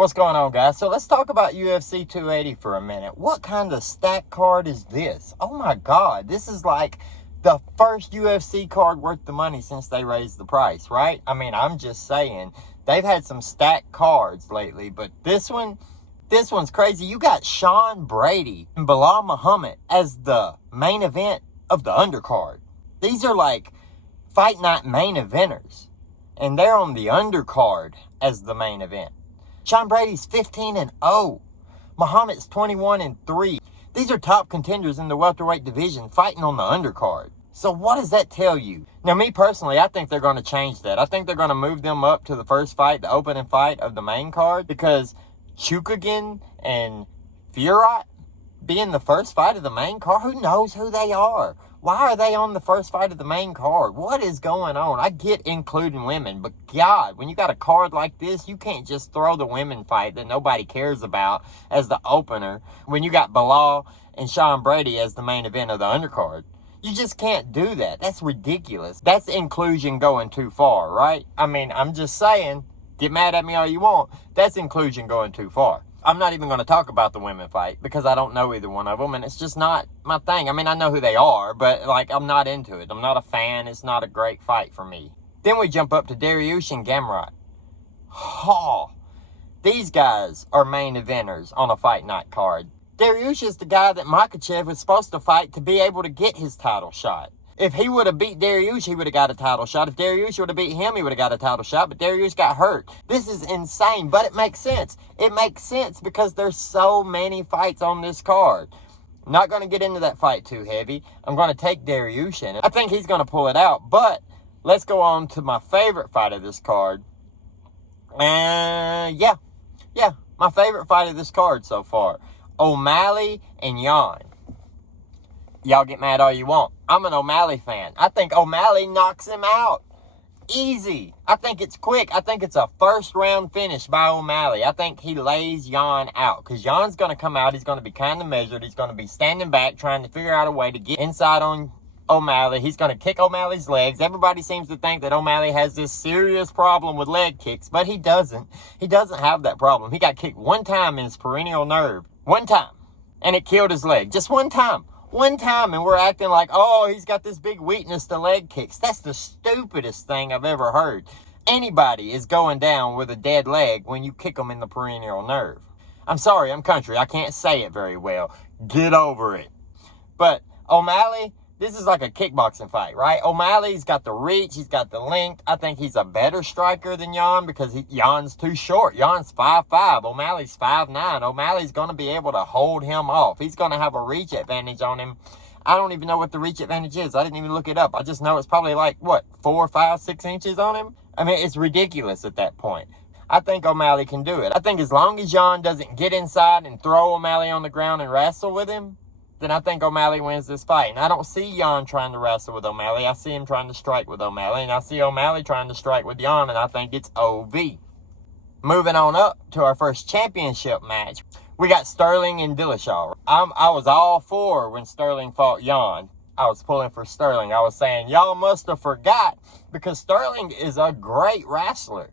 What's going on, guys? So let's talk about UFC 280 for a minute. What kind of stack card is this? Oh my God, this is like the first UFC card worth the money since they raised the price, right? I mean, I'm just saying, they've had some stacked cards lately, but this one's crazy. You got Sean Brady and Bilal Muhammad as the main event of the undercard. These are like fight night main eventers, and they're on the undercard as the main event. Sean Brady's 15-0. Muhammad's 21-3. These are top contenders in the welterweight division fighting on the undercard. So what does that tell you? Now, me personally, I think they're going to change that. I think they're going to move them up to the first fight, the opening fight of the main card, because Chukagian and Fiorot being the first fight of the main card, who knows who they are? Why are they on the first fight of the main card? What is going on? I get including women, but God, when you got a card like this, you can't just throw the women fight that nobody cares about as the opener when you got Bilal and Sean Brady as the main event of the undercard. You just can't do that. That's ridiculous. That's inclusion going too far, right? I mean, I'm just saying, get mad at me all you want. That's inclusion going too far. I'm not even going to talk about the women fight because I don't know either one of them, and it's just not my thing. I mean, I know who they are, but, like, I'm not into it. I'm not a fan. It's not a great fight for me. Then we jump up to Dariush and Gamrot. Oh, these guys are main eventers on a fight night card. Dariush is the guy that Makhachev was supposed to fight to be able to get his title shot. If he would have beat Dariush, he would have got a title shot. If Dariush would have beat him, he would have got a title shot. But Dariush got hurt. This is insane, but it makes sense. It makes sense because there's so many fights on this card. I'm not going to get into that fight too heavy. I'm going to take Dariush in it. I think he's going to pull it out. But let's go on to my favorite fight of this card. Yeah, my favorite fight of this card so far. O'Malley and Yan. Y'all get mad all you want. I'm an O'Malley fan. I think O'Malley knocks him out. Easy. I think it's quick. I think it's a first round finish by O'Malley. I think he lays Yan out. Because Yan's going to come out. He's going to be kind of measured. He's going to be standing back trying to figure out a way to get inside on O'Malley. He's going to kick O'Malley's legs. Everybody seems to think that O'Malley has this serious problem with leg kicks. But he doesn't. He doesn't have that problem. He got kicked one time in his peroneal nerve. One time. And it killed his leg. Just one time. One time, and we're acting like, oh, he's got this big weakness to leg kicks. That's the stupidest thing I've ever heard. Anybody is going down with a dead leg when you kick them in the peroneal nerve. I'm sorry, I'm country. I can't say it very well. Get over it. But O'Malley, this is like a kickboxing fight, right? O'Malley's got the reach. He's got the length. I think he's a better striker than Yan because Yan's too short. Yan's 5'5". O'Malley's 5'9". O'Malley's going to be able to hold him off. He's going to have a reach advantage on him. I don't even know what the reach advantage is. I didn't even look it up. I just know it's probably like, 4, 5, 6 inches on him? I mean, it's ridiculous at that point. I think O'Malley can do it. I think as long as Yan doesn't get inside and throw O'Malley on the ground and wrestle with him, then I think O'Malley wins this fight. And I don't see Yan trying to wrestle with O'Malley. I see him trying to strike with O'Malley. And I see O'Malley trying to strike with Yan. And I think it's OV. Moving on up to our first championship match. We got Sterling and Dillashaw. I was all for when Sterling fought Yan. I was pulling for Sterling. I was saying, y'all must have forgot. Because Sterling is a great wrestler.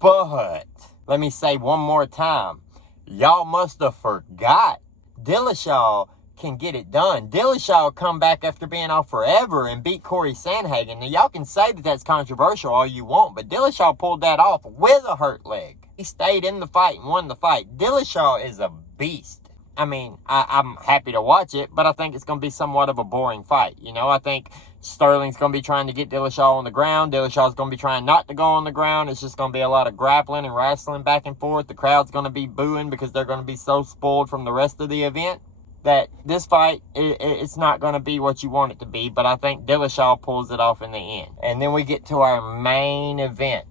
But, let me say one more time. Y'all must have forgot. Dillashaw can get it done. Dillashaw come back after being off forever and beat Corey Sandhagen. Now, y'all can say that that's controversial all you want, but Dillashaw pulled that off with a hurt leg. He stayed in the fight and won the fight. Dillashaw is a beast. I mean, I'm happy to watch it, but I think it's going to be somewhat of a boring fight. You know, I think Sterling's going to be trying to get Dillashaw on the ground. Dillashaw's going to be trying not to go on the ground. It's just going to be a lot of grappling and wrestling back and forth. The crowd's going to be booing because they're going to be so spoiled from the rest of the event that this fight, it's not going to be what you want it to be, but I think Dillashaw pulls it off in the end. And then we get to our main event.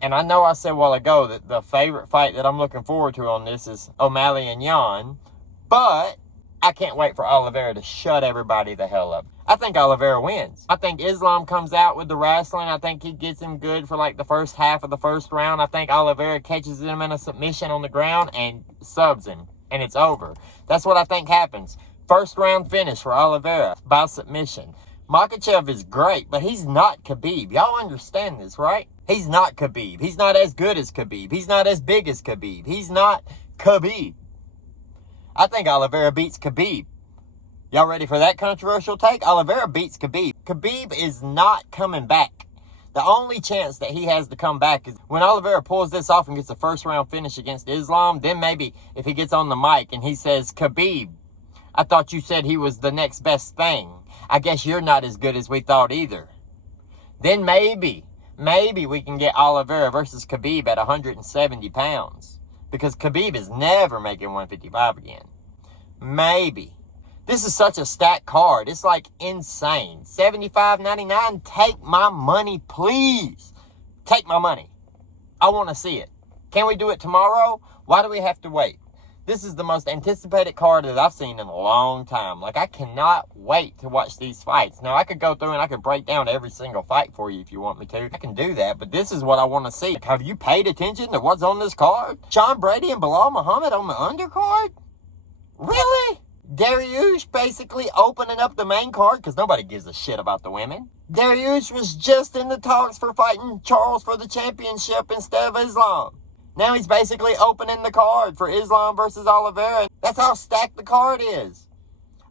And I know I said a while ago that the favorite fight that I'm looking forward to on this is O'Malley and Yan, but I can't wait for Oliveira to shut everybody the hell up. I think Oliveira wins. I think Islam comes out with the wrestling. I think he gets him good for like the first half of the first round. I think Oliveira catches him in a submission on the ground and subs him. And it's over. That's what I think happens. First round finish for Oliveira by submission. Makhachev is great, but he's not Khabib. Y'all understand this, right? He's not Khabib. He's not as good as Khabib. He's not as big as Khabib. He's not Khabib. I think Oliveira beats Khabib. Y'all ready for that controversial take? Oliveira beats Khabib. Khabib is not coming back. The only chance that he has to come back is when Oliveira pulls this off and gets a first-round finish against Islam. Then maybe if he gets on the mic and he says, Khabib, I thought you said he was the next best thing. I guess you're not as good as we thought either. Then maybe we can get Oliveira versus Khabib at 170 pounds. Because Khabib is never making 155 again. Maybe. This is such a stacked card. It's like insane. $75.99. Take my money, please. Take my money. I want to see it. Can we do it tomorrow? Why do we have to wait? This is the most anticipated card that I've seen in a long time. Like, I cannot wait to watch these fights. Now, I could go through and I could break down every single fight for you if you want me to. I can do that, but this is what I want to see. Like, have you paid attention to what's on this card? Sean Brady and Bilal Muhammad on the undercard? Really? Dariush basically opening up the main card because nobody gives a shit about the women. Dariush was just in the talks for fighting Charles for the championship instead of Islam. Now he's basically opening the card for Islam versus Oliveira. That's how stacked the card is.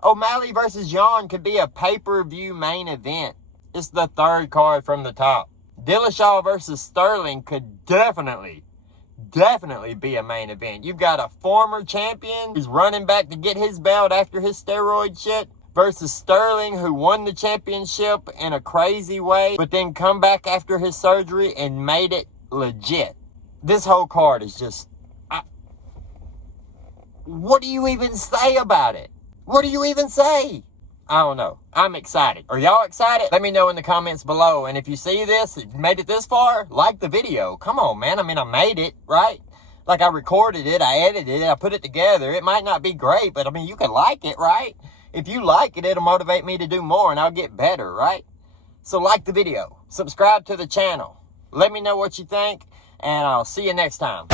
O'Malley versus Yan could be a pay-per-view main event. It's the third card from the top. Dillashaw versus Sterling could definitely be a main event. You've got a former champion who's running back to get his belt after his steroid shit versus Sterling, who won the championship in a crazy way, but then come back after his surgery and made it legit. This whole card is just... what do you even say about it? What do you even say? I don't know. I'm excited. Are y'all excited? Let me know in the comments below. And if you see this, if you made it this far, like the video. Come on, man. I mean, I made it, right? Like, I recorded it, I edited it, I put it together. It might not be great, but I mean, you can like it, right? If you like it, it'll motivate me to do more and I'll get better, right? So like the video. Subscribe to the channel. Let me know what you think. And I'll see you next time.